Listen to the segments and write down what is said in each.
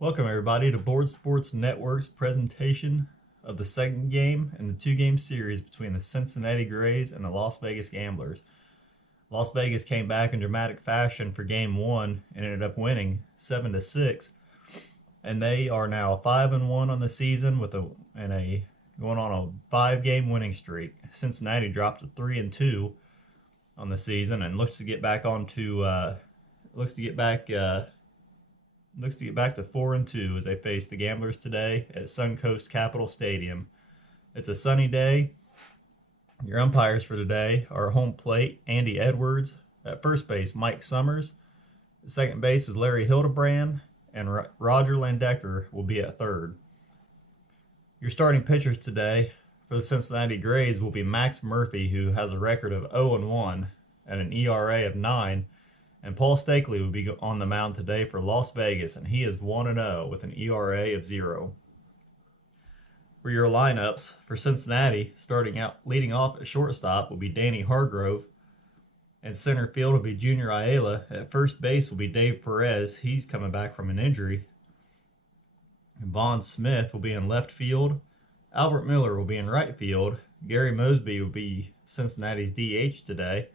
Welcome everybody to Board Sports Network's presentation of the second game in the two-game series between the Cincinnati Grays and the Las Vegas Gamblers. Las Vegas came back in dramatic fashion for game one and ended up winning 7-6, and they are now 5-1 on the season going on a 5-game winning streak. Cincinnati dropped to 3-2 on the season and looks to get back to 4-2 as they face the Gamblers today at Suncoast Capital Stadium. It's a sunny day. Your umpires for today are home plate Andy Edwards, at first base Mike Summers, at second base is Larry Hildebrand, and Roger Landecker will be at third. Your starting pitchers today for the Cincinnati Grays will be Max Murphy, who has a record of 0-1 and an ERA of 9, and Paul Steakley will be on the mound today for Las Vegas, and he is 1-0 with an ERA of 0. For your lineups, for Cincinnati, leading off at shortstop will be Danny Hargrove, and center field will be Junior Ayala. At first base will be Dave Perez. He's coming back from an injury. Vaughn Smith will be in left field. Albert Miller will be in right field. Gary Mosby will be Cincinnati's DH today.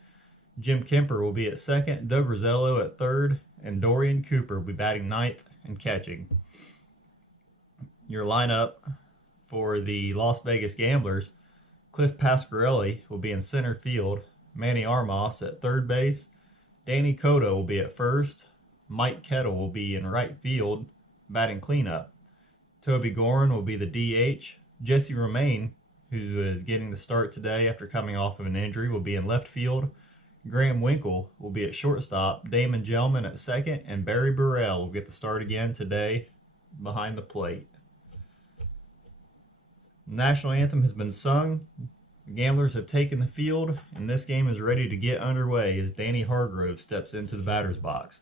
Jim Kemper will be at second, Doug Rosello at third, and Dorian Cooper will be batting ninth and catching. Your lineup for the Las Vegas Gamblers, Cliff Pasquarelli will be in center field, Manny Armas at third base, Danny Cotto will be at first, Mike Kettle will be in right field, batting cleanup. Toby Gorin will be the DH. Jesse Romaine, who is getting the start today after coming off of an injury, will be in left field. Graham Winkle will be at shortstop, Damon Gelman at second, and Barry Burrell will get the start again today behind the plate. The national anthem has been sung. The Gamblers have taken the field, and this game is ready to get underway as Danny Hargrove steps into the batter's box.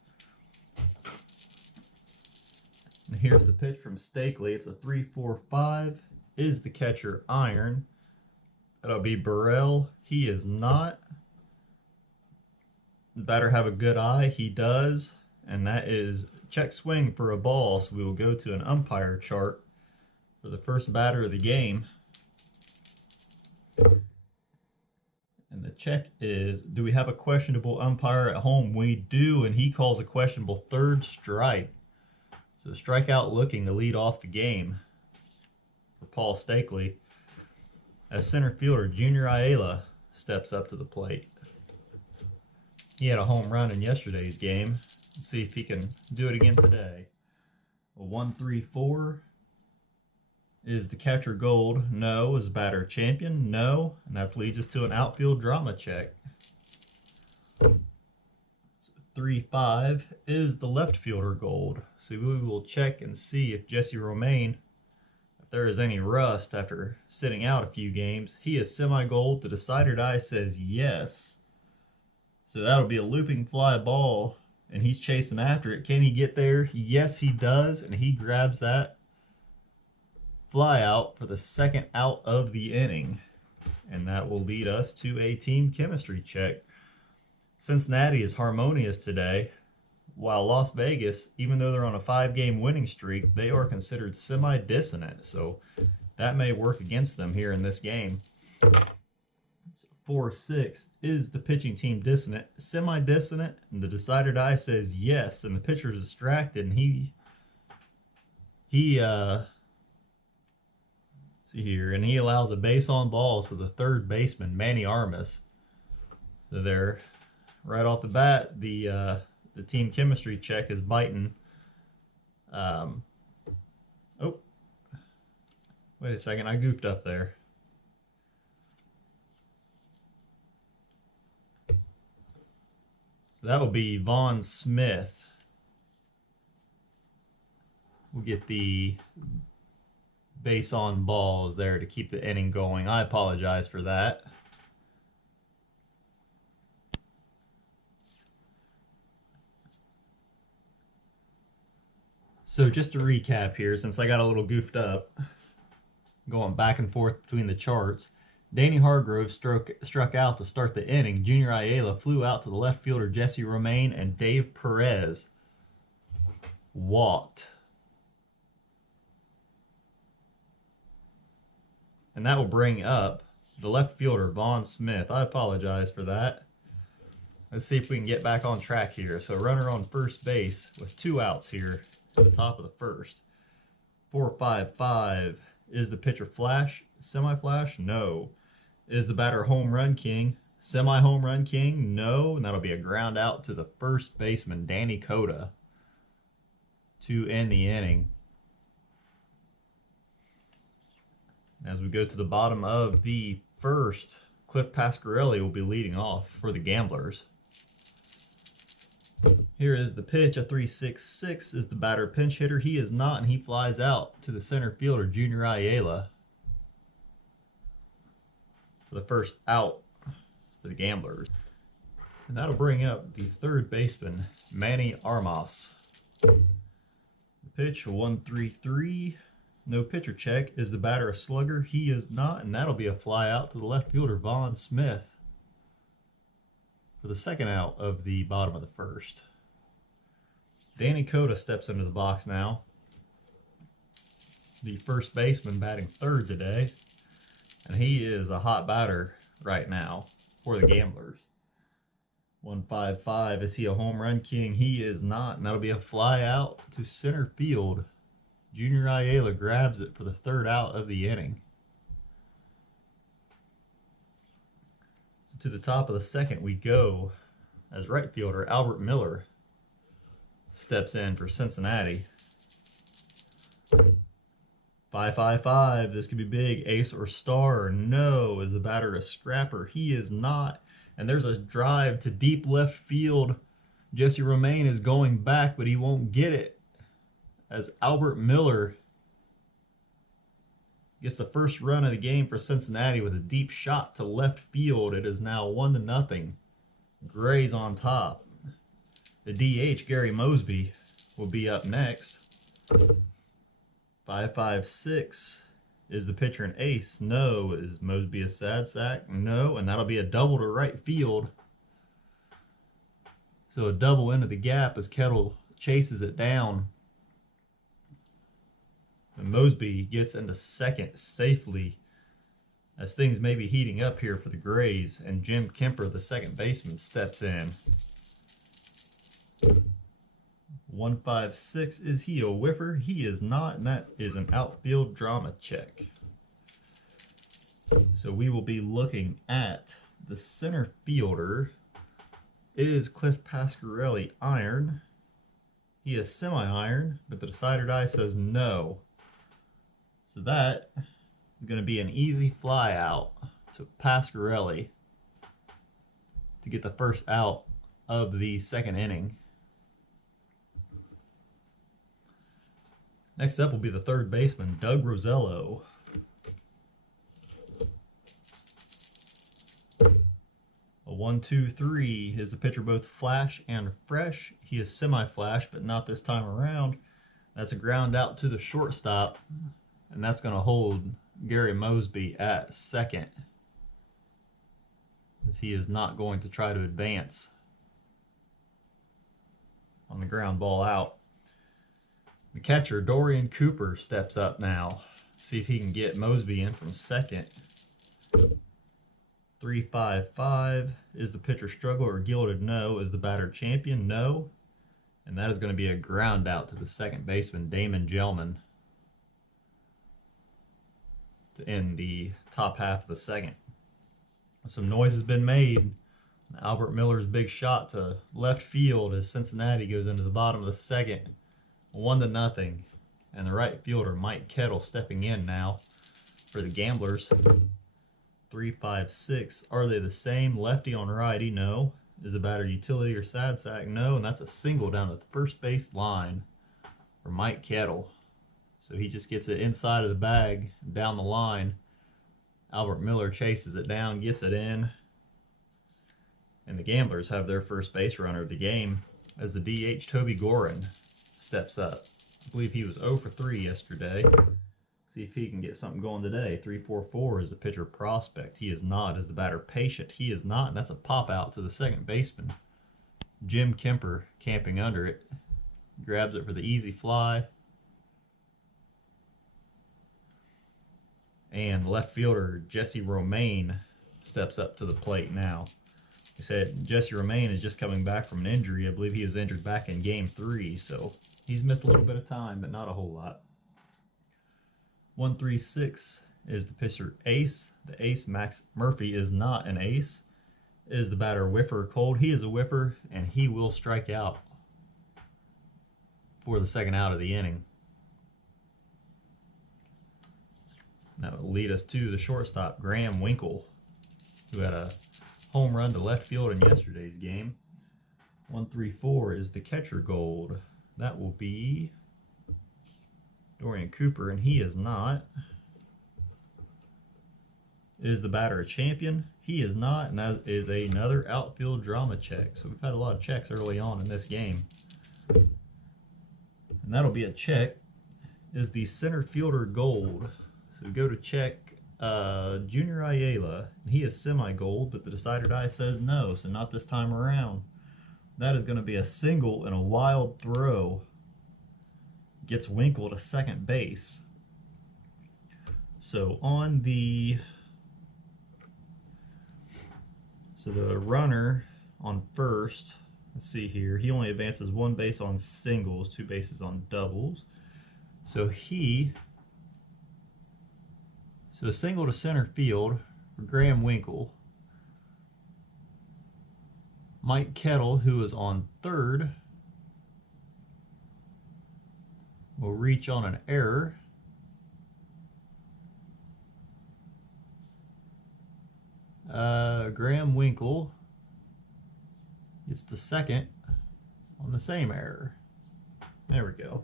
And here's the pitch from Steakley. It's a 3-4-5. Is the catcher iron? That'll be Burrell. He is not. The batter have a good eye. He does. And that is check swing for a ball. So we will go to an umpire chart for the first batter of the game. And the check is, do we have a questionable umpire at home? We do, and he calls a questionable third strike. So strikeout looking to lead off the game for Paul Steakley. As center fielder, Junior Ayala steps up to the plate. He had a home run in yesterday's game. Let's see if he can do it again today. A 1-3-4. Is the catcher gold? No. Is the batter champion? No. And that leads us to an outfield drama check. 3-5. Is the left fielder gold? So we will check and see if Jesse Romaine, if there is any rust after sitting out a few games. He is semi-gold. The decider die says yes. So that'll be a looping fly ball, and he's chasing after it. Can he get there? Yes, he does, and he grabs that fly out for the second out of the inning. And that will lead us to a team chemistry check. Cincinnati is harmonious today, while Las Vegas, even though they're on a 5-game winning streak, they are considered semi-dissonant. So that may work against them here in this game. 4-6. Is the pitching team dissonant? Semi-dissonant? And the decider die says yes, and the pitcher is distracted, and he allows a base on ball to the third baseman, Manny Armas. So there, right off the bat, the team chemistry check is biting. Oh, wait a second, I goofed up there. So that'll be Vaughn Smith. We'll get the base on balls there to keep the inning going. I apologize for that. So just to recap here, since I got a little goofed up, going back and forth between the charts, Danny Hargrove struck out to start the inning. Junior Ayala flew out to the left fielder Jesse Romaine, and Dave Perez walked. And that will bring up the left fielder, Vaughn Smith. I apologize for that. Let's see if we can get back on track here. So runner on first base with 2 outs here at the top of the first. 4-5-5. Is the pitcher flash? Semi-flash? No. Is the batter home run king? Semi-home run king? No. And that'll be a ground out to the first baseman, Danny Coda, to end the inning. As we go to the bottom of the first, Cliff Pasquarelli will be leading off for the Gamblers. Here is the pitch, a 3-6-6 is the batter pinch hitter. He is not, and he flies out to the center fielder, Junior Ayala, for the first out for the Gamblers. And that'll bring up the third baseman, Manny Armas. The pitch, 1-3-3. No pitcher check. Is the batter a slugger? He is not, and that'll be a fly out to the left fielder, Vaughn Smith, for the second out of the bottom of the first. Danny Coda steps into the box now. The first baseman batting third today, and he is a hot batter right now for the Gamblers. 1-5-5. Is he a home run king? He is not, and that'll be a fly out to center field. Junior Ayala grabs it for the third out of the inning. So to the top of the second we go, as right fielder Albert Miller steps in for Cincinnati. 5-5-5. This could be big. Ace or star? No. Is the batter a scrapper? He is not. And there's a drive to deep left field. Jesse Romaine is going back, but he won't get it, as Albert Miller gets the first run of the game for Cincinnati with a deep shot to left field. It is now 1-0. Gray's on top. The DH, Gary Mosby, will be up next. 5-5-6. Is the pitcher an ace? No. Is Mosby a sad sack? No. And that'll be a double to right field. So a double into the gap as Kettle chases it down. And Mosby gets into second safely as things may be heating up here for the Grays, and Jim Kemper, the second baseman, steps in. 1-5-6. Is he a whiffer? He is not, and that is an outfield drama check. So we will be looking at the center fielder. Is Cliff Pasquarelli iron? He is semi-iron, but the decider die says no. So that is going to be an easy fly out to Pasquarelli to get the first out of the second inning. Next up will be the third baseman, Doug Rosello. A 1-2-3. Is the pitcher both flash and fresh? He is semi-flash, but not this time around. That's a ground out to the shortstop, and that's going to hold Gary Mosby at second, as he is not going to try to advance on the ground ball out. The catcher, Dorian Cooper, steps up now. See if he can get Mosby in from second. 3-5-5. Is the pitcher struggler or gilded? No. Is the batter champion? No. And that is going to be a ground out to the second baseman, Damon Gelman, to end the top half of the second. Some noise has been made. Albert Miller's big shot to left field as Cincinnati goes into the bottom of the second. 1-0. And the right fielder, Mike Kettle, stepping in now for the Gamblers. 3-5-6. Are they the same? Lefty on righty? No. Is the batter utility or sad sack? No. And that's a single down to the first base line for Mike Kettle. So he just gets it inside of the bag, down the line. Albert Miller chases it down, gets it in. And the Gamblers have their first base runner of the game as the DH, Toby Gorin, steps up. I believe he was 0 for 3 yesterday. See if he can get something going today. 3-4-4 is the pitcher prospect. He is not. Is the batter patient? He is not. And that's a pop out to the second baseman. Jim Kemper camping under it. Grabs it for the easy fly. And left fielder Jesse Romaine steps up to the plate now. He said Jesse Romaine is just coming back from an injury. I believe he was injured back in Game 3, so he's missed a little bit of time, but not a whole lot. 1-3-6 is the pitcher Ace. The ace, Max Murphy, is not an ace. Is the batter Whiffer Cold? He is a whiffer, and he will strike out for the second out of the inning. That will lead us to the shortstop, Graham Winkle, who had a home run to left field in yesterday's game. 1-3-4 is the catcher Gold. That will be Dorian Cooper, and he is not. Is the batter a Champion? He is not, and that is another outfield drama check. So we've had a lot of checks early on in this game. And that'll be a check. Is the center fielder Gold. So we go to check Junior Ayala. He is semi-gold, but the decider die says no, so not this time around. That is going to be a single and a wild throw. Gets Winkle to second base. So on the runner on first, let's see here, he only advances one base on singles, two bases on doubles. So a single to center field for Graham Winkle. Mike Kettle, who is on third, will reach on an error. Graham Winkle gets to second on the same error. There we go.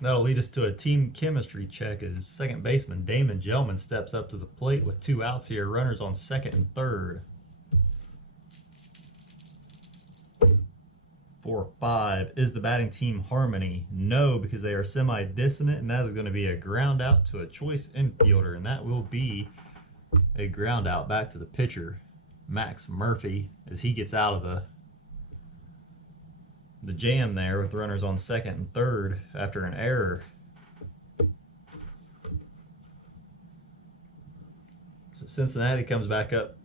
That'll lead us to a team chemistry check as second baseman Damon Gelman steps up to the plate with 2 outs here, runners on second and third. 4-5. Is the batting team harmony? No, because they are semi-dissonant, and that is going to be a ground out to a choice infielder, and that will be a ground out back to the pitcher, Max Murphy, as he gets out of the jam there with runners on second and third after an error. So Cincinnati comes back up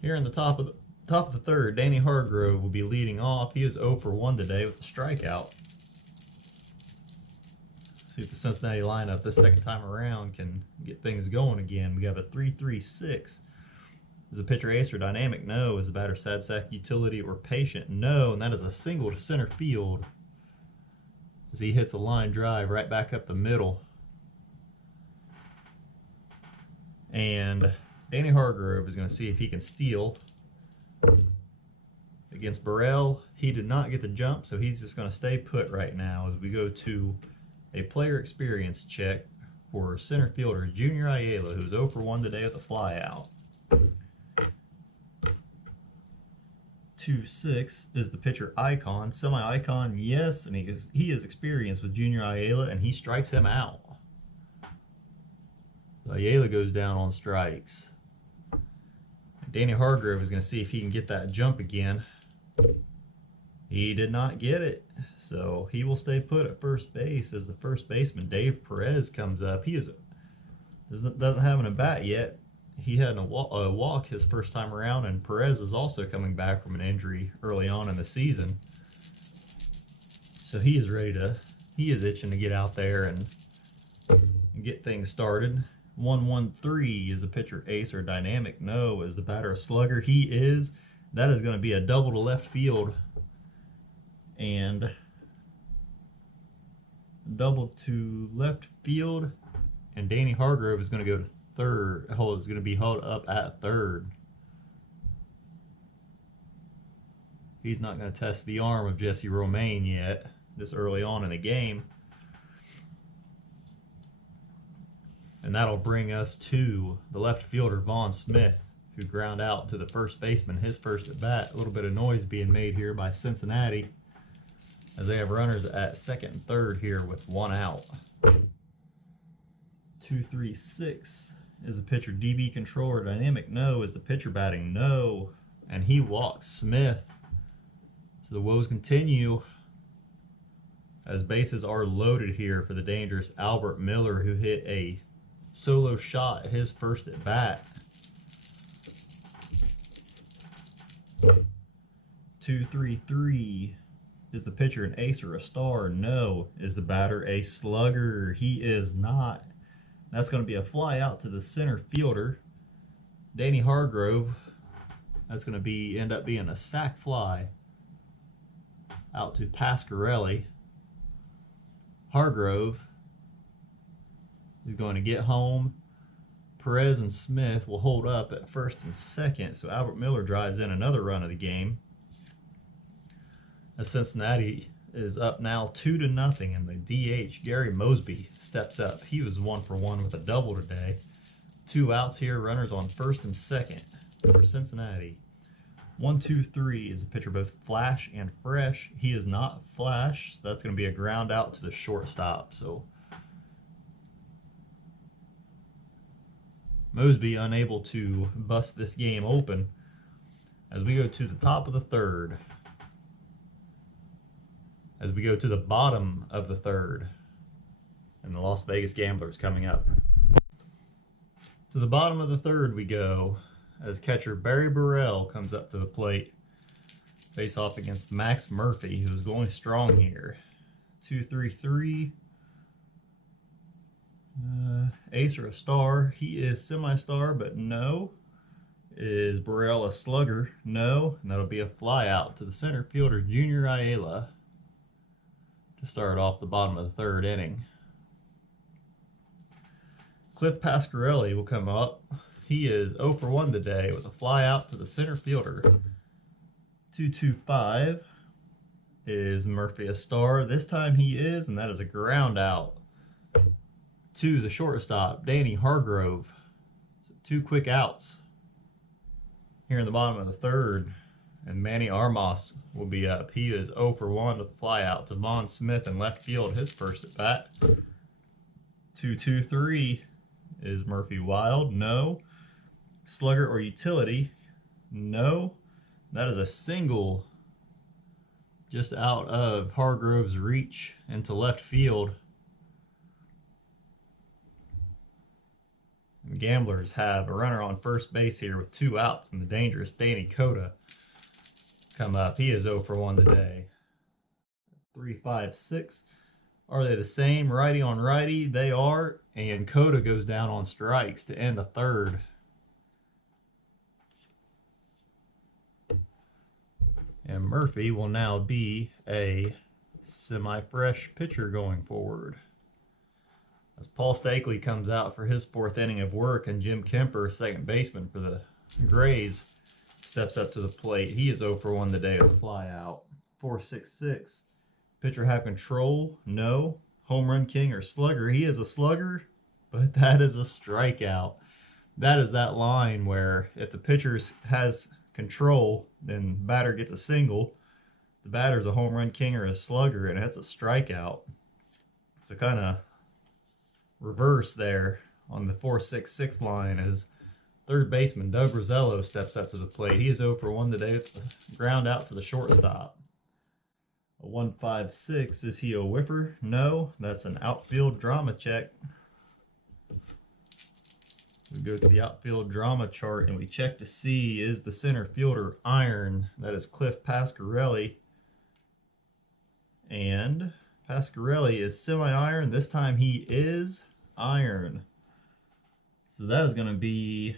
here in the top of the third. Danny Hargrove will be leading off. He is 0 for 1 today with a strikeout. See if the Cincinnati lineup this second time around can get things going again. We have a 3-3-6. Is the pitcher ace or dynamic? No. Is the batter sad sack, utility, or patient? No. And that is a single to center field as he hits a line drive right back up the middle. And Danny Hargrove is going to see if he can steal against Burrell. He did not get the jump, so he's just going to stay put right now as we go to a player experience check for center fielder Junior Ayala, who's 0 for 1 today with a fly out. 2-6 is the pitcher Icon. Semi-Icon, yes, and he is experienced with Junior Ayala, and he strikes him out. So Ayala goes down on strikes. Danny Hargrove is going to see if he can get that jump again. He did not get it, so he will stay put at first base as the first baseman Dave Perez comes up. He doesn't have an at-bat yet. He had a walk his first time around, and Perez is also coming back from an injury early on in the season. So he is itching to get out there and get things started. 1-1-3 is the pitcher ace or dynamic? No. Is the batter a slugger? He is. That is going to be a double to left field and double to left field, and Danny Hargrove is going to go to third. Is going to be held up at third. He's not going to test the arm of Jesse Romaine yet this early on in the game. And that'll bring us to the left fielder, Vaughn Smith, who ground out to the first baseman, his first at bat. A little bit of noise being made here by Cincinnati as they have runners at second and third here with 1 out. 2-3-6 is the pitcher DB controller dynamic? No. Is the pitcher batting? No. And he walks Smith. So the woes continue as bases are loaded here for the dangerous Albert Miller, who hit a solo shot his first at bat. 2-3-3. Is the pitcher an ace or a star? No. Is the batter a slugger? He is not. That's going to be a fly out to the center fielder, Danny Hargrove. That's going to end up being a sac fly out to Pasquarelli. Hargrove is going to get home. Perez and Smith will hold up at first and second, so Albert Miller drives in another run of the game. As Cincinnati is up now 2-0, and the DH, Gary Mosby, steps up. He was 1 for 1 with a double today. 2 outs here, runners on first and second for Cincinnati. 1-2-3. Is the pitcher both flash and fresh? He is not flash, so that's going to be a ground out to the shortstop. So Mosby unable to bust this game open as we go to the top of the third. As we go to the bottom of the third, and the Las Vegas Gamblers coming up. To the bottom of the third we go as catcher Barry Burrell comes up to the plate. Face off against Max Murphy, who's going strong here. 2-3-3. Ace or a star? He is semi-star, but no. Is Burrell a slugger? No. And that'll be a fly out to the center fielder, Junior Ayala, to start off the bottom of the third inning. Cliff Pasquarelli will come up. He is 0 for 1 today with a fly out to the center fielder. 2-2-5. Is Murphy a star? This time he is, and that is a ground out to the shortstop, Danny Hargrove. So 2 quick outs here in the bottom of the third. And Manny Armas will be up. He is 0 for 1 with a fly out to Vaughn Smith in left field, his first at bat. 2-2-3. Is Murphy wild? No. Slugger or utility? No. That is a single just out of Hargrove's reach into left field. The Gamblers have a runner on first base here with 2 outs, and the dangerous Danny Cota come up. He is 0 for 1 today. 3-5-6. Are they the same? Righty on righty? They are. And Cota goes down on strikes to end the third. And Murphy will now be a semi-fresh pitcher going forward. As Paul Steakley comes out for his 4th inning of work, and Jim Kemper, second baseman for the Grays, steps up to the plate. He is 0 for 1 today with a fly out. 4-6-6. Pitcher have control? No. Home run king or slugger? He is a slugger, but that is a strikeout. That is that line where if the pitcher has control, then batter gets a single. The batter's a home run king or a slugger, and that's a strikeout. So kind of reverse there on the 4-6-6 line as third baseman Doug Rosello steps up to the plate. He is 0 for 1 today with a ground out to the shortstop. A 1-5-6. Is he a whiffer? No. That's an outfield drama check. We go to the outfield drama chart and we check to see, is the center fielder iron? That is Cliff Pasquarelli. And Pasquarelli is semi-iron. This time he is iron. So that is going to be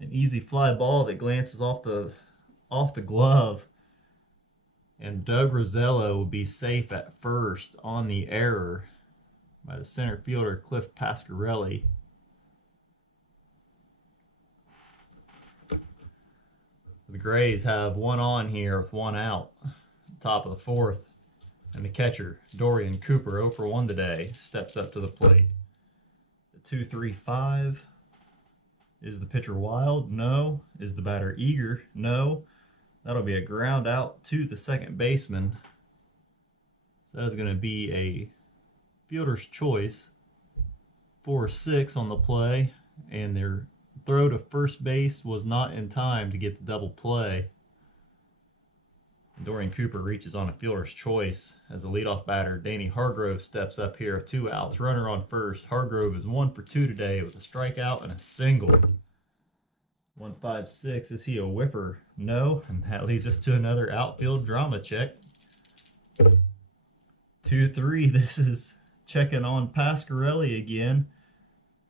an easy fly ball that glances off the glove. And Doug Rosello will be safe at first on the error by the center fielder, Cliff Pasquarelli. The Grays have 1 on here with 1 out. Top of the 4th. And the catcher, Dorian Cooper, 0 for 1 today, steps up to the plate. The 2-3-5. Is the pitcher wild? No. Is the batter eager? No. That'll be a ground out to the second baseman. So that is going to be a fielder's choice. 4-6 on the play, and their throw to first base was not in time to get the double play. Dorian Cooper reaches on a fielder's choice as the leadoff batter, Danny Hargrove, steps up here with 2 outs. Runner on first. Hargrove is 1 for 2 today with a strikeout and a single. 1-5-6. Is he a whiffer? No. And that leads us to another outfield drama check. 2-3. This is checking on Pasquarelli again.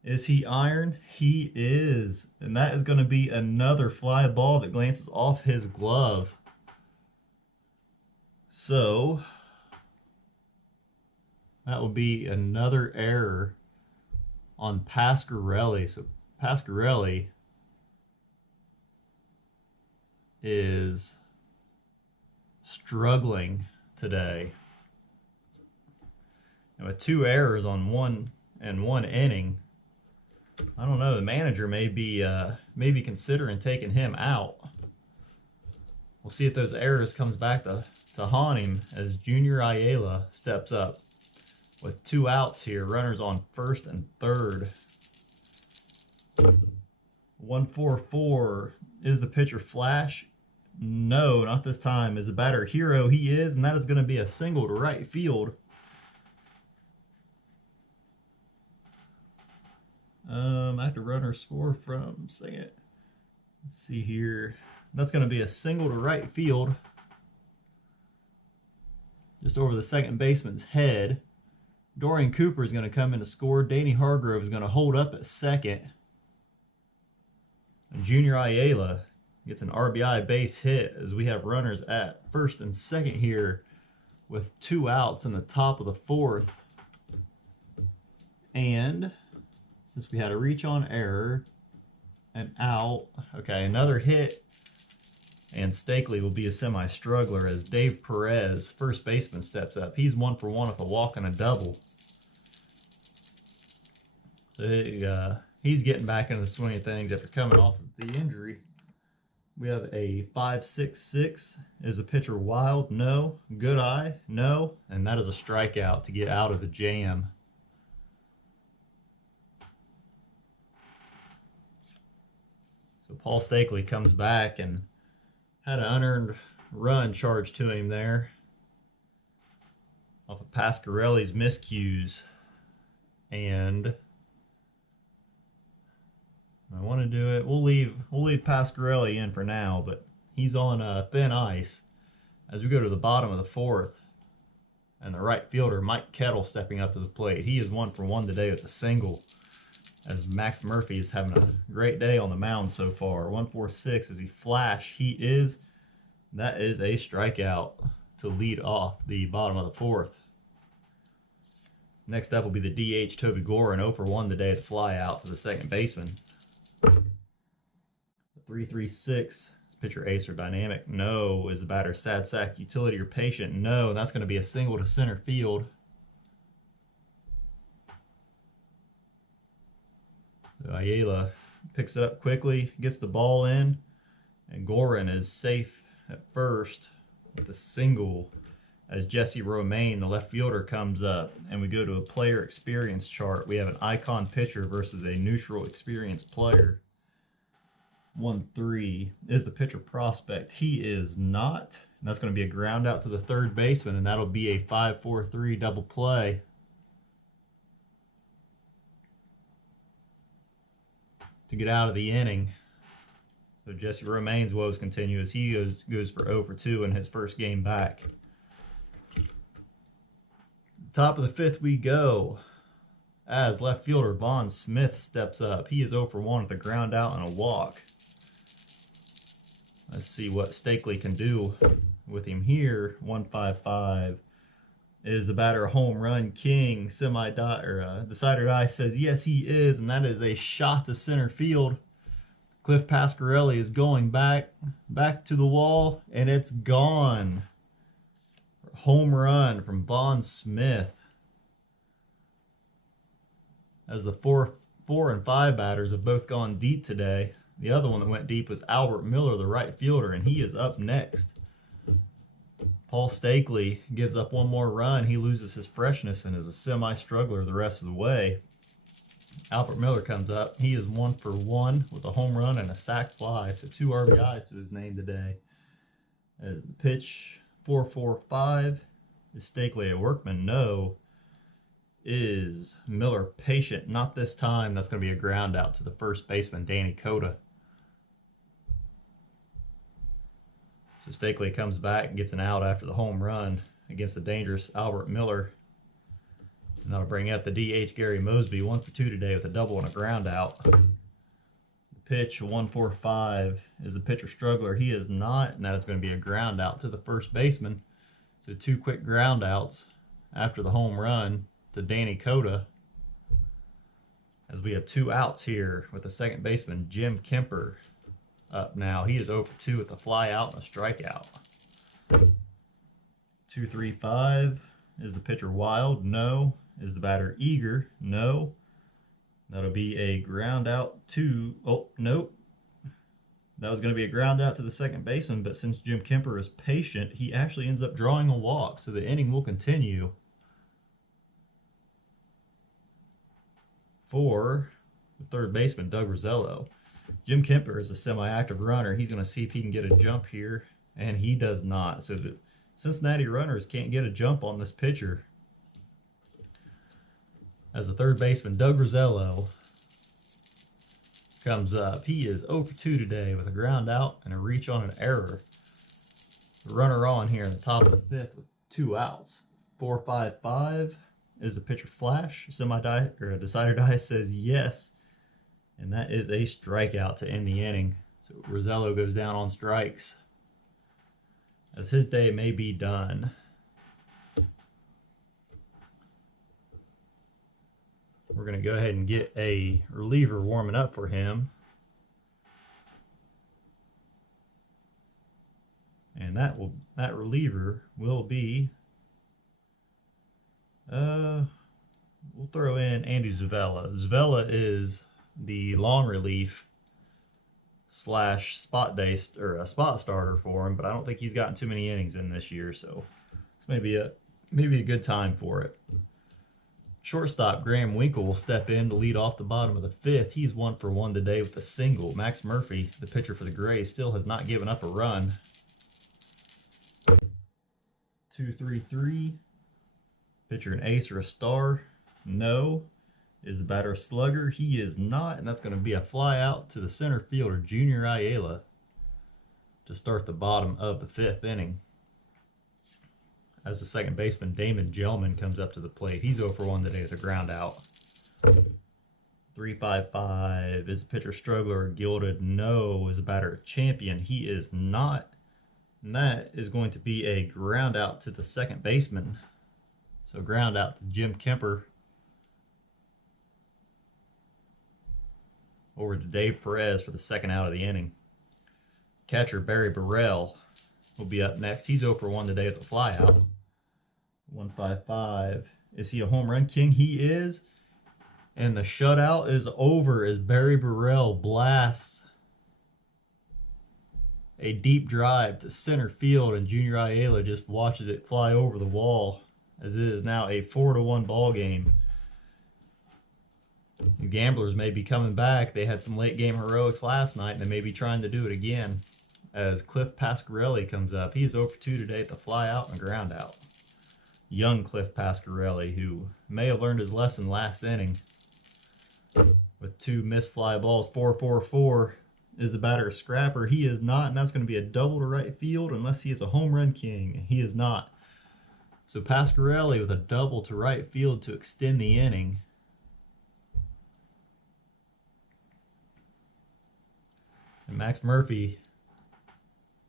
Is he iron? He is. And that is going to be another fly ball that glances off his glove. So that will be another error on Pasquarelli. So Pasquarelli is struggling today. And with 2 errors on one inning, I don't know. The manager may be considering taking him out. We'll see if those errors comes back to haunt him as Junior Ayala steps up with 2 outs here. Runners on first and third. 1-4-4. Is the pitcher flash? No, not this time. Is the batter hero? He is, and that is going to be a single to right field. After runner score from second. Let's see here. That's going to be a single to right field. Just over the second baseman's head. Dorian Cooper is going to come in to score. Danny Hargrove is going to hold up at second. And Junior Ayala gets an RBI base hit as we have runners at first and second here with 2 outs in the top of the 4th. And since we had a reach on error, an out, okay, another hit, and Steakley will be a semi-struggler as Dave Perez, first baseman, steps up. He's 1 for 1 with a walk and a double. So he's getting back into the swing of things after coming off of the injury. We have a 5-6-6. Is the pitcher wild? No. Good eye? No. And that is a strikeout to get out of the jam. So Paul Steakley comes back and had an unearned run charged to him there off of Pasquarelli's miscues. And I want to do it. We'll leave Pasquarelli in for now, but he's on thin ice as we go to the bottom of the 4th. And the right fielder, Mike Kettle, stepping up to the plate. He is 1 for 1 today with a single, as Max Murphy is having a great day on the mound so far. 1-4-6. Is he flash? He is. That is a strikeout to lead off the bottom of the 4th. Next up will be the DH, Toby Gorin, 0 for 1 today at fly out to the second baseman. 3-3-6. Is pitcher ace or dynamic? No. Is the batter sad sack, utility, or patient? No. And that's going to be a single to center field. So Ayala picks it up quickly, gets the ball in, and Gorin is safe at first with a single as Jesse Romaine, the left fielder, comes up. And we go to a player experience chart. We have an icon pitcher versus a neutral experienced player. 1-3. Is the pitcher prospect? He is not. And that's going to be a ground out to the third baseman, and that'll be a 5-4-3 double play. To get out of the inning. So Jesse Romaine's woes continue as he goes for 0 for 2 in his first game back. Top of the 5th we go as left fielder Vaughn Smith steps up. He is 0 for 1 with a ground out and a walk. Let's see what Steakley can do with him here. 1-5-5. Is the batter a home run king? Decider Die says yes, he is, and that is a shot to center field. Cliff Pasquarelli is going back to the wall, and it's gone. Home run from Vaughn Smith. As the 4 and 5 batters have both gone deep today. The other one that went deep was Albert Miller, the right fielder, and he is up next. Paul Steakley gives up one more run. He loses his freshness and is a semi-struggler the rest of the way. Albert Miller comes up. He is 1 for 1 with a home run and a sac fly, so 2 RBIs to his name today. As the pitch, 4-4-5. Is Steakley a workman? No. Is Miller patient? Not this time. That's going to be a ground out to the first baseman, Danny Cota. So Steakley comes back and gets an out after the home run against the dangerous Albert Miller. And that'll bring up the DH Gary Mosby, 1 for 2 today with a double and a ground out. The pitch, 1-4-5. Is the pitcher struggler? He is not, and that is going to be a ground out to the first baseman. So 2 quick ground outs after the home run to Danny Cota. As we have 2 outs here with the second baseman, Jim Kemper, up now. He is 0 for 2 with a fly out and a strikeout. 2-3-5. Is the pitcher wild? No. Is the batter eager? No. That'll be a ground out to, oh, nope. That was going to be a ground out to the second baseman, but since Jim Kemper is patient, he actually ends up drawing a walk, so the inning will continue. For the third baseman, Doug Rosello. Jim Kemper is a semi-active runner. He's going to see if he can get a jump here, and he does not. So the Cincinnati runners can't get a jump on this pitcher. As the third baseman, Doug Rosello, comes up. He is 0 for 2 today with a ground out and a reach on an error. The runner on here in the top of the 5th with 2 outs. 4-5-5. Is the pitcher flash? A decider die says yes. And that is a strikeout to end the inning. So Rosello goes down on strikes, as his day may be done. We're going to go ahead and get a reliever warming up for him. And that reliever will be, we'll throw in Andy Zuvela. Zuvela is the long relief slash spot starter for him, but I don't think he's gotten too many innings in this year, so this may be a good time for it. Shortstop Graham Winkle will step in to lead off the bottom of the 5th. He's 1 for 1 today with a single. Max Murphy, the pitcher for the Grays, still has not given up a run. 2-3-3. Pitcher an ace or a star? No. Is the batter a slugger? He is not, and that's going to be a fly out to the center fielder, Junior Ayala, to start the bottom of the 5th inning. As the second baseman, Damon Gelman, comes up to the plate. He's 0 for 1 today with a ground out. 3-5-5. Is the pitcher struggler or gilded? No. Is the batter a champion? He is not. And that is going to be a ground out to the second baseman. So ground out to Jim Kemper. Over to Dave Perez for the second out of the inning. Catcher Barry Burrell will be up next. He's 0 for 1 today with a fly out. 1-5-5. Is he a home run king? He is. And the shutout is over as Barry Burrell blasts a deep drive to center field, and Junior Ayala just watches it fly over the wall, as it is now a 4-1 ball game. The Gamblers may be coming back. They had some late game heroics last night, and they may be trying to do it again, as Cliff Pasquarelli comes up. He is 0 for 2 today at the fly out and ground out. Young Cliff Pasquarelli, who may have learned his lesson last inning with 2 missed fly balls. 4-4-4. Is the batter a scrapper? He is not, and that's going to be a double to right field unless he is a home run king. He is not. So Pasquarelli with a double to right field to extend the inning. And Max Murphy,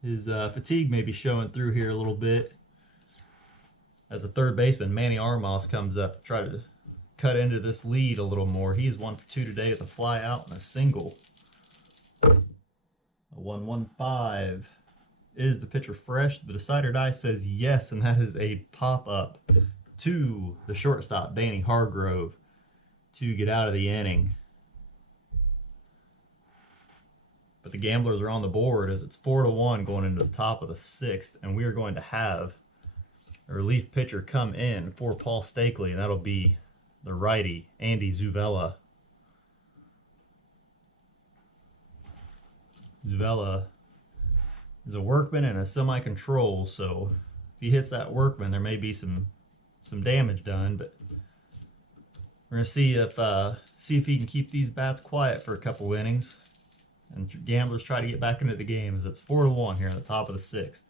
his fatigue may be showing through here a little bit, as the third baseman, Manny Armas, comes up to try to cut into this lead a little more. He is 1 for 2 today with a fly out and a single. A 1-1-5. Is the pitcher fresh? The decider die says yes, and that is a pop-up to the shortstop, Danny Hargrove, to get out of the inning. But the Gamblers are on the board as it's 4-1 going into the top of the 6th, and we are going to have a relief pitcher come in for Paul Steakley, and that'll be the righty, Andy Zuvela. Zuvela is a workman and a semi-control, so if he hits that workman, there may be some damage done, but we're gonna see if he can keep these bats quiet for a couple innings, and gamblers try to get back into the game. As it's 4-1 here in the top of the 6th.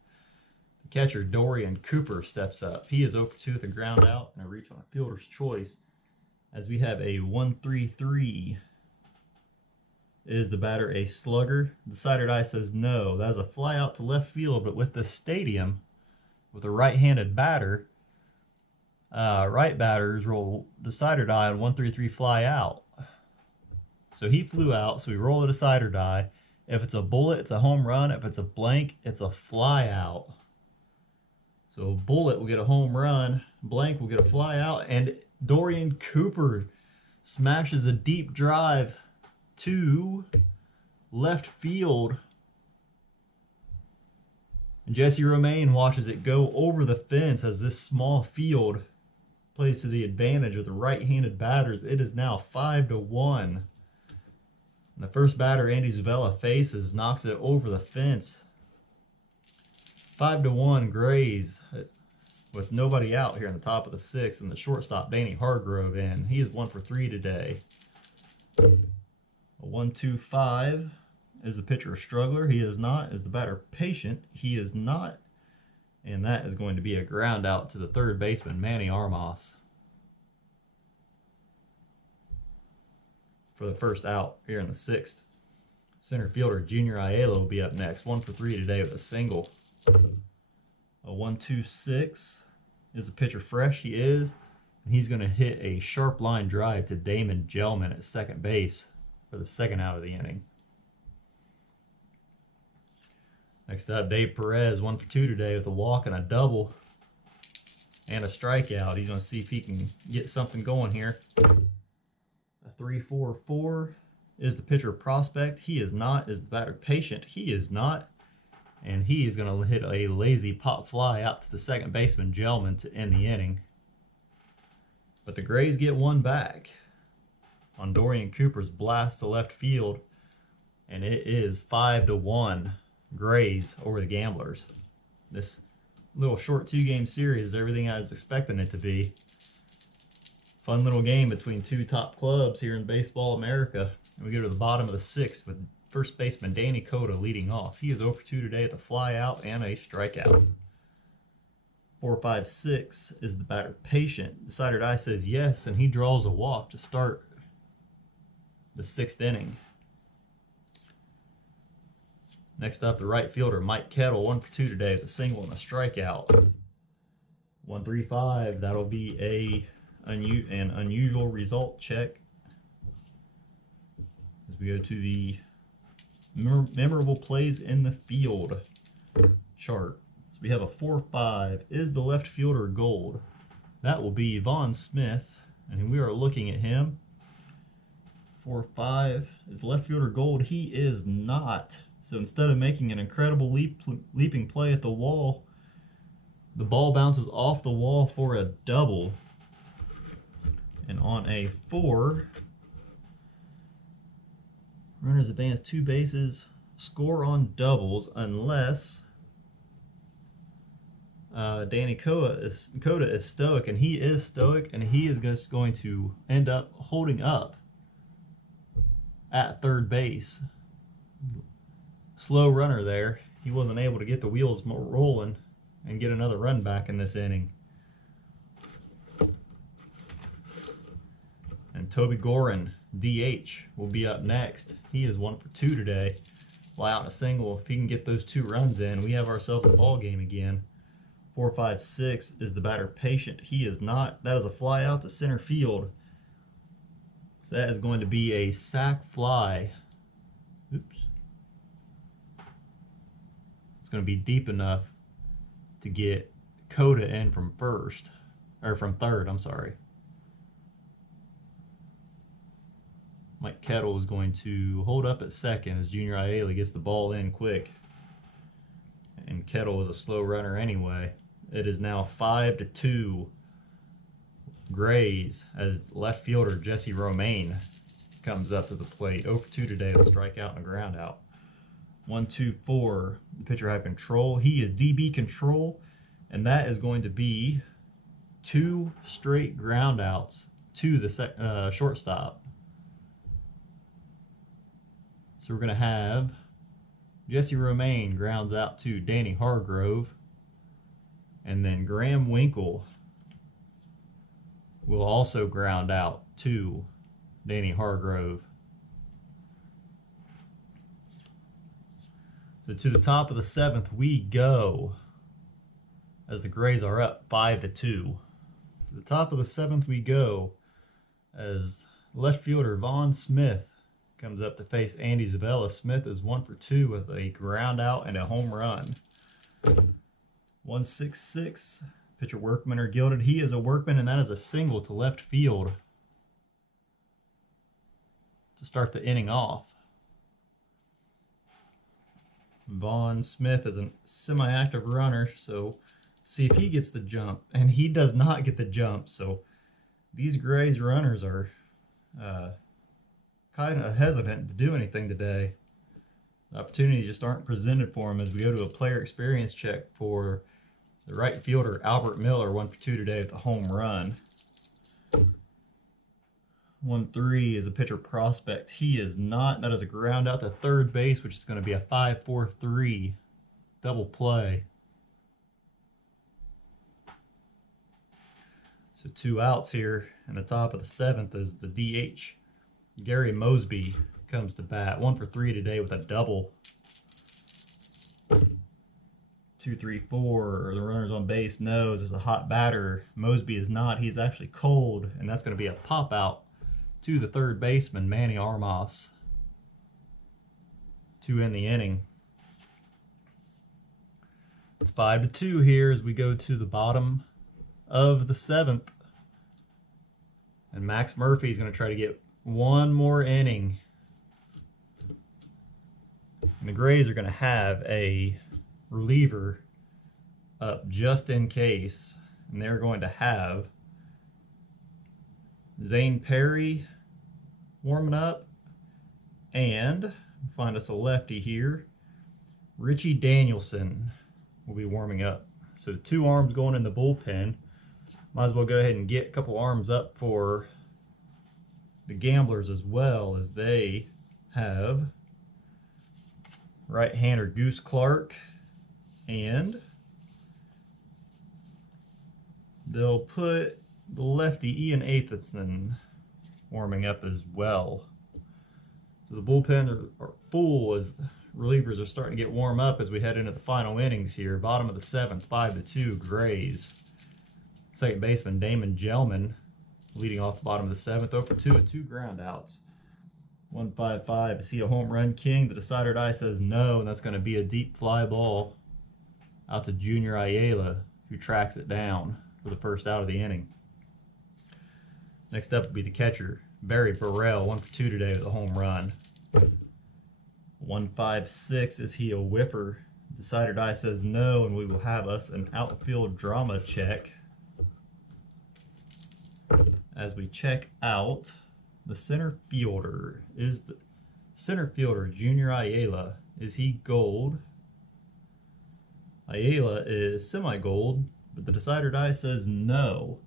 The catcher Dorian Cooper steps up. He is 0-2 with a ground out and a reach on a fielder's choice. As we have a 1-3-3. Is the batter a slugger? The decided eye says no. That is a fly out to left field, but with the stadium, with a right-handed batter, right batters roll decider die on 1-3-3 fly out. So he flew out, so we roll a decider die. If it's a bullet, it's a home run. If it's a blank, it's a fly out. So bullet will get a home run, blank will get a fly out, and Dorian Cooper smashes a deep drive to left field. And Jesse Romaine watches it go over the fence as this small field plays to the advantage of the right-handed batters. It is now 5-1. And the first batter, Andy Zavella, faces, knocks it over the fence. 5-1 Grays with nobody out here in the top of the 6th, and the shortstop Danny Hargrove in. He is 1 for 3 today. A 1-2-5. Is the pitcher a struggler? He is not. Is the batter patient? He is not. And that is going to be a ground out to the third baseman, Manny Armas, for the first out here in the 6th. Center fielder Junior Aiello will be up next. 1 for 3 today with a single. A 1-2-6. Is the pitcher fresh? He is. And he's going to hit a sharp line drive to Damon Gelman at second base for the second out of the inning. Next up, Dave Perez, 1 for 2 today with a walk and a double and a strikeout. He's going to see if he can get something going here. A 3-4-4. Is the pitcher a prospect? He is not. Is the batter patient? He is not. And he is going to hit a lazy pop fly out to the second baseman, Gelman, to end the inning. But the Grays get one back on Dorian Cooper's blast to left field. And it is 5-1 Grays over the Gamblers. This little short 2-game series is everything I was expecting it to be. Fun little game between two top clubs here in Baseball America. And we go to the bottom of the 6th with first baseman Danny Cota leading off. He is 0 for 2 today with a fly out and a strikeout. 4-5-6. Is the batter patient? Decider eye says yes, and he draws a walk to start the 6th inning. Next up, the right fielder Mike Kettle, 1 for 2 today with a single and a strikeout. 1-3-5. That'll be an unusual result check as we go to the memorable plays in the field chart. So we have a 4-5. Is the left fielder gold? That will be Vaughn Smith, and we are looking at him. 4-5. Is the left fielder gold? He is not. So instead of making an incredible leaping play at the wall, the ball bounces off the wall for a double. And on a 4, runners advance 2 bases, score on doubles unless Danny Cota is stoic, and he is stoic, and he is just going to end up holding up at third base. Slow runner there. He wasn't able to get the wheels rolling and get another run back in this inning. And Toby Gorin, DH, will be up next. He is 1 for 2 today. Fly out in a single. If he can get those 2 runs in, we have ourselves a ball game again. 4-5-6. Is the batter patient? He is not. That is a fly out to center field. So that is going to be a sac fly. Oops. It's going to be deep enough to get Cota in from first, or from third, I'm sorry. Mike Kettle is going to hold up at second as Junior Aiello gets the ball in quick. And Kettle is a slow runner anyway. It is now 5-2 Grays as left fielder Jesse Romaine comes up to the plate. 0 for 2 today with a strikeout and a ground out. 1-2-4. The pitcher had control. He is DB control, and that is going to be 2 straight ground outs to the shortstop. So we're going to have Jesse Romaine grounds out to Danny Hargrove, and then Graham Winkle will also ground out to Danny Hargrove. So to the top of the 7th we go, as the Grays are up 5-2. To the top of the 7th we go, as left fielder Vaughn Smith comes up to face Andy Zavella. Smith is 1 for 2 with a ground out and a home run. 1-6-6. Pitcher Workman or Gilded. He is a Workman, and that is a single to left field to start the inning off. Vaughn Smith is a semi-active runner, so see if he gets the jump. And he does not get the jump, so these Grays runners are kind of hesitant to do anything today. The opportunities just aren't presented for them as we go to a player experience check for the right fielder Albert Miller, 1 for 2 today with a home run. 1-3 is a pitcher prospect. He is not. That is a ground out to third base, which is going to be a 5-4-3 double play. So 2 outs here, and the top of the 7th is the DH. Gary Mosby comes to bat. 1 for 3 today with a double. 2-3-4. The runners on base knows is a hot batter. Mosby is not. He's actually cold, and that's going to be a pop out to the third baseman, Manny Armas, to end the inning. It's 5-2 here as we go to the bottom of the 7th. And Max Murphy is going to try to get one more inning. And the Grays are going to have a reliever up just in case. And they're going to have Zane Perry warming up, and find us a lefty here. Richie Danielson will be warming up. So 2 arms going in the bullpen. Might as well go ahead and get a couple arms up for the Gamblers as well, as they have right-hander Goose Clark, and they'll put the lefty Ian Atherton warming up as well. So the bullpen are full as the relievers are starting to get warm up as we head into the final innings here. Bottom of the 7th, 5-2 Grays. Second baseman Damon Gelman leading off the bottom of the 7th, 0 for 2 with 2 ground outs. 1-5-5. Is he a home run king? The decider die says no, and that's going to be a deep fly ball out to Junior Ayala, who tracks it down for the first out of the inning. Next up will be the catcher, Barry Burrell, 1 for 2 today with a home run. 1-5-6. Is he a whipper? Decider die says no, and we will have us an outfield drama check as we check out the center fielder. Is the center fielder Junior Ayala, is he gold? Ayala is semi-gold, but the decider die says no.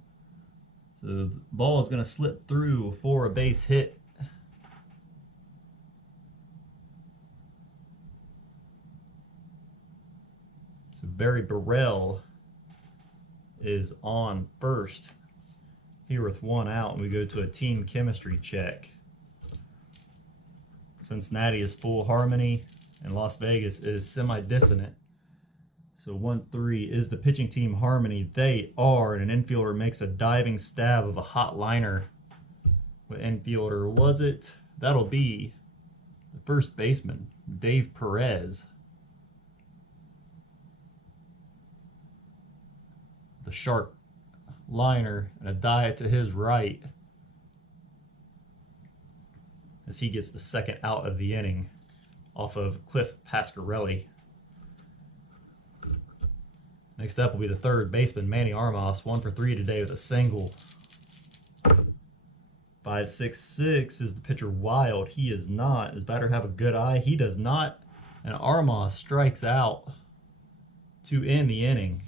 So the ball is going to slip through for a base hit. So Barry Burrell is on first here with 1 out, and we go to a team chemistry check. Cincinnati is full harmony, and Las Vegas is semi-dissonant. So 1-3 is the pitching team harmony. They are, and an infielder makes a diving stab of a hot liner. What infielder was it? That'll be the first baseman, Dave Perez. The sharp liner and a dive to his right as he gets the second out of the inning off of Cliff Pasquarelli. Next up will be the third baseman, Manny Armas, 1 for 3 today with a single. 5-6-6 is the pitcher Wild. He is not. Does batter have a good eye? He does not. And Armagh strikes out to end the inning.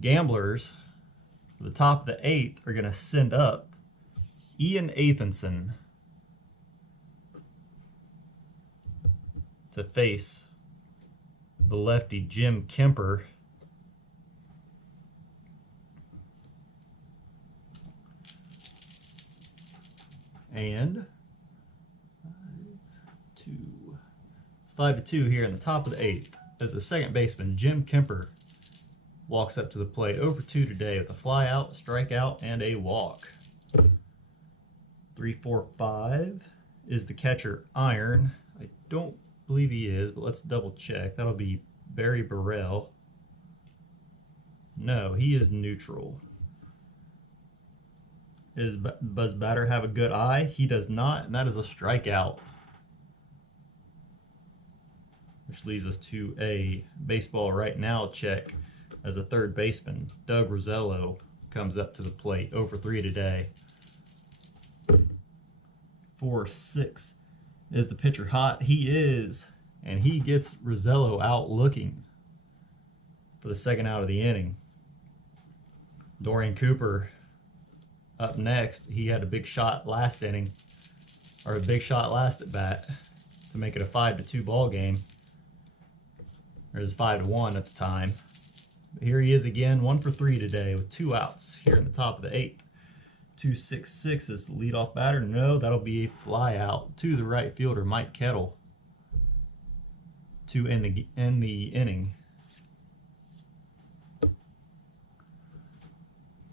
Gamblers, for the top of the 8th, are going to send up Ian Athenson to face the lefty Jim Kemper. And it's 5-2 here in the top of the 8th as the second baseman Jim Kemper walks up to the plate. 0-2 today with a fly out, strikeout, and a walk. 3-4-5 is the catcher Iron. I don't believe he is, but let's double check. That'll be Barry Burrell. No, he is neutral. Does Buzz Batter have a good eye? He does not, and that is a strikeout. Which leads us to a baseball right now check as a third baseman. Doug Rosello comes up to the plate. 0-3 today. 4-6. Is the pitcher hot? He is. And he gets Rosello out looking for the second out of the inning. Dorian Cooper up next. He had a big shot last inning, or a big shot last at bat to make it a 5-2 ball game. It was 5-1 at the time. But here he is again, 1-for-3 today with 2 outs here in the top of the 8th. 2-6-6 is the leadoff batter. No, that'll be a fly out to the right fielder, Mike Kettle, to end the inning.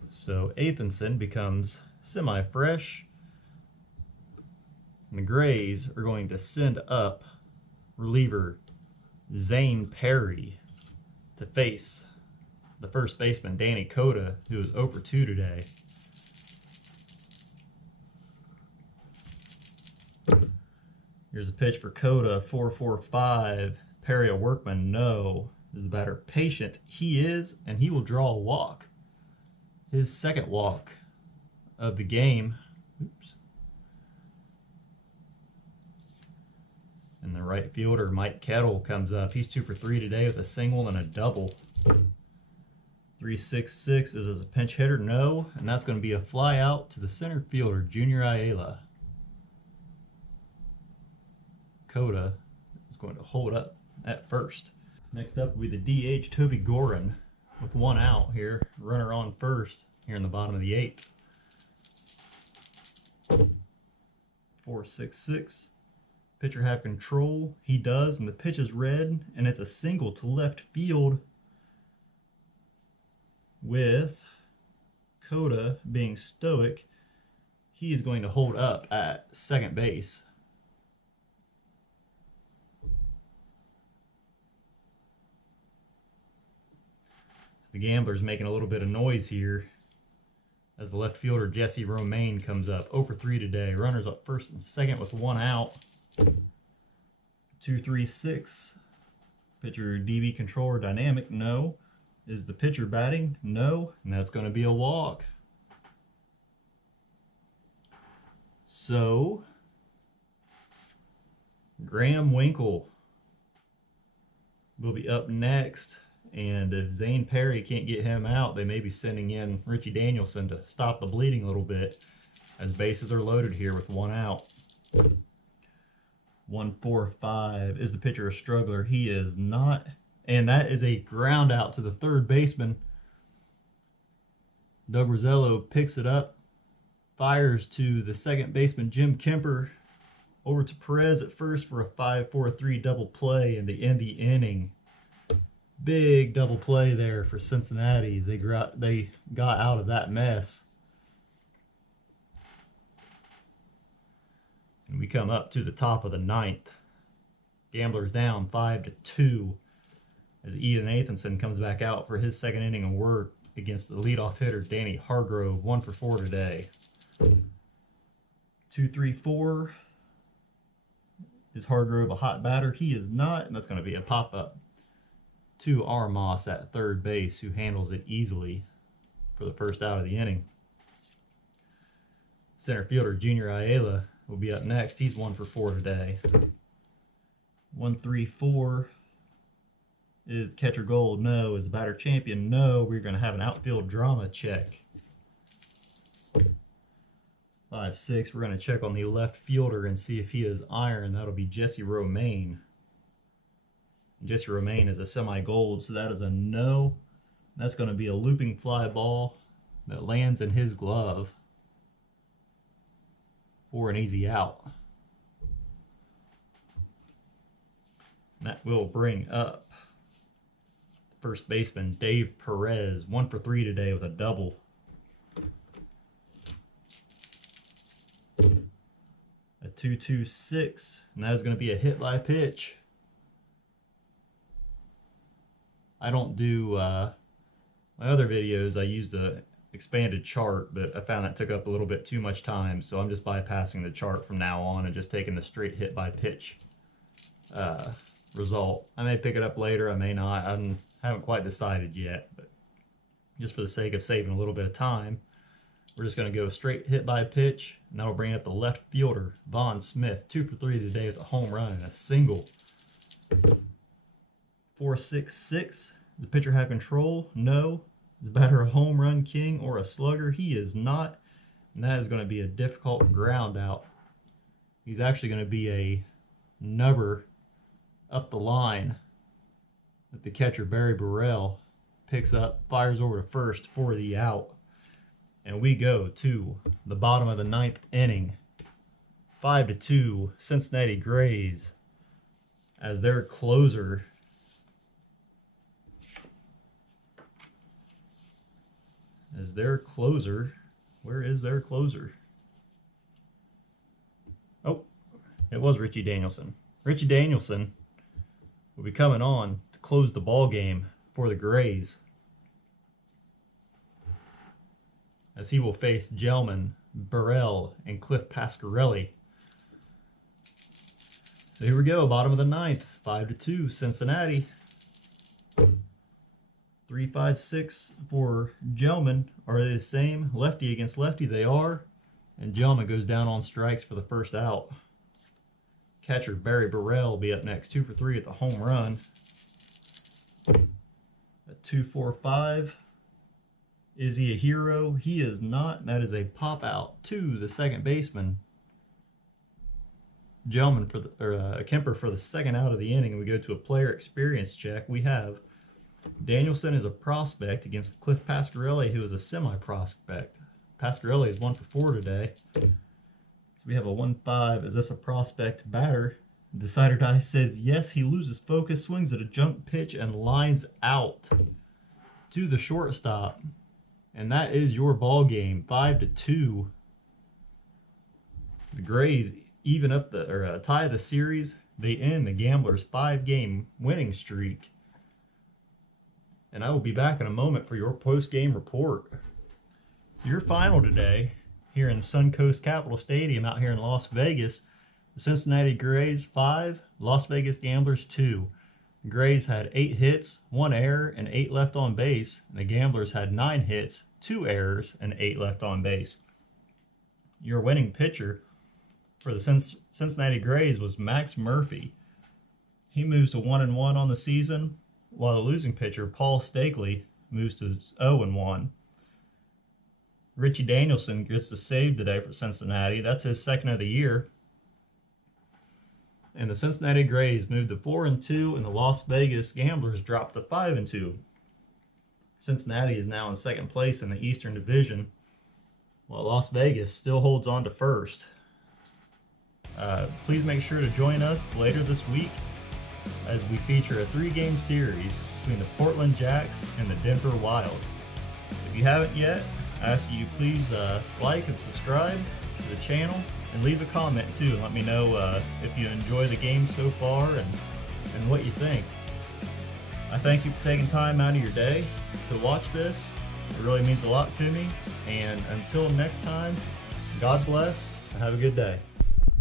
So Athenson becomes semi-fresh. And the Grays are going to send up reliever Zane Perry to face the first baseman Danny Coda, who is 0-2 today. Here's a pitch for Coda, 4-4-5. Perry a workman? No. Is the batter patient? He is, and he will draw a walk. His second walk of the game. Oops. And the right fielder, Mike Kettle, comes up. He's 2-for-3 today with a single and a double. 3-6-6 is a pinch hitter? No. And that's going to be a fly out to the center fielder, Junior Ayala. Coda is going to hold up at first. Next up will be the DH, Toby Gorin, with 1 out here. Runner on first here in the bottom of the 8th. 4-6-6. Pitcher have control. He does, and the pitch is red, and it's a single to left field with Coda being stoic. He is going to hold up at second base. The Gamblers making a little bit of noise here as the left fielder Jesse Romaine comes up. 0-3 today. Runners up first and second with 1 out. 2-3-6. Pitcher DB controller dynamic? No. Is the pitcher batting? No. And that's going to be a walk. So, Graham Winkle will be up next. And if Zane Perry can't get him out, they may be sending in Richie Danielson to stop the bleeding a little bit, as bases are loaded here with 1 out. 1-4-5. Is the pitcher a struggler? He is not. And that is a ground out to the third baseman. Doug Rosello picks it up, fires to the second baseman Jim Kemper, over to Perez at first for a 5-4-3 double play, and they end the inning. Big double play there for Cincinnati. They got out of that mess. And we come up to the top of the 9th. Gamblers down 5-2 as Ian Athenson comes back out for his second inning of work against the leadoff hitter Danny Hargrove. 1-for-4 today. 2-3-4. Is Hargrove a hot batter? He is not, and that's going to be a pop-up to Armas at third base, who handles it easily for the first out of the inning. Center fielder Junior Ayala will be up next. He's 1 for 4 today. 1-3-4. Is catcher gold? No. Is the batter champion? No. We're going to have an outfield drama check. 5-6. We're going to check on the left fielder and see if he is iron. That'll be Jesse Romaine. Jesse Romaine is a semi-gold, so that is a no. That's going to be a looping fly ball that lands in his glove for an easy out. That will bring up first baseman Dave Perez, 1 for 3 today with a double. A 2-2-6, and that is going to be a hit by pitch. I don't do my other videos. I use the expanded chart, but I found that took up a little bit too much time, so I'm just bypassing the chart from now on and just taking the straight hit by pitch result. I may pick it up later, I may not. I haven't quite decided yet, but just for the sake of saving a little bit of time, we're just going to go straight hit by pitch, and that'll bring up the left fielder, Vaughn Smith, 2 for 3 today with a home run and a single. 4-6-6. Does the pitcher have control? No. Is the batter a home run king or a slugger? He is not, and that is going to be a difficult ground out. He's actually going to be a nubber up the line that the catcher, Barry Burrell, picks up, fires over to first for the out. And we go to the bottom of the 9th inning. 5-2, Cincinnati Grays as their closer. Where is their closer? Oh, it was Richie Danielson. Richie Danielson will be coming on to close the ball game for the Grays, as he will face Gelman, Burrell, and Cliff Pasquarelli. So here we go, bottom of the 9th, 5-2, Cincinnati. 3-5-6 for Gelman. Are they the same? Lefty against lefty, they are. And Gelman goes down on strikes for the first out. Catcher Barry Burrell will be up next, 2 for 3 at the home run. At 2-4-5. Is he a hero? He is not. That is a pop out to the second baseman, Gelman for the Kemper for the second out of the inning. We go to a player experience check. We have Danielson is a prospect against Cliff Pasquarelli, who is a semi-prospect. Pasquarelli is 1 for 4 today. So we have a 1-5. Is this a prospect batter? Decider Die says yes. He loses focus, swings at a junk pitch, and lines out to the shortstop. And that is your ball game, 5-2. The Grays even up tie the series. They end the Gamblers' 5-game winning streak. And I will be back in a moment for your post-game report. Your final today, here in Suncoast Capital Stadium out here in Las Vegas, the Cincinnati Grays 5, Las Vegas Gamblers 2. The Grays had 8 hits, 1 error, and 8 left on base. And the Gamblers had 9 hits, 2 errors, and 8 left on base. Your winning pitcher for the Cincinnati Grays was Max Murphy. He moves to 1-1 on the season, while the losing pitcher, Paul Steakley, moves to 0-1. Richie Danielson gets the save today for Cincinnati. That's his second of the year. And the Cincinnati Grays moved to 4-2, and the Las Vegas Gamblers dropped to 5-2. Cincinnati is now in second place in the Eastern Division, while Las Vegas still holds on to first. Please make sure to join us later this week as we feature a 3-game series between the Portland Jacks and the Denver Wild. If you haven't yet, I ask you please like and subscribe to the channel, and leave a comment too. Let me know if you enjoy the game so far and what you think. I thank you for taking time out of your day to watch this. It really means a lot to me. And until next time, God bless and have a good day.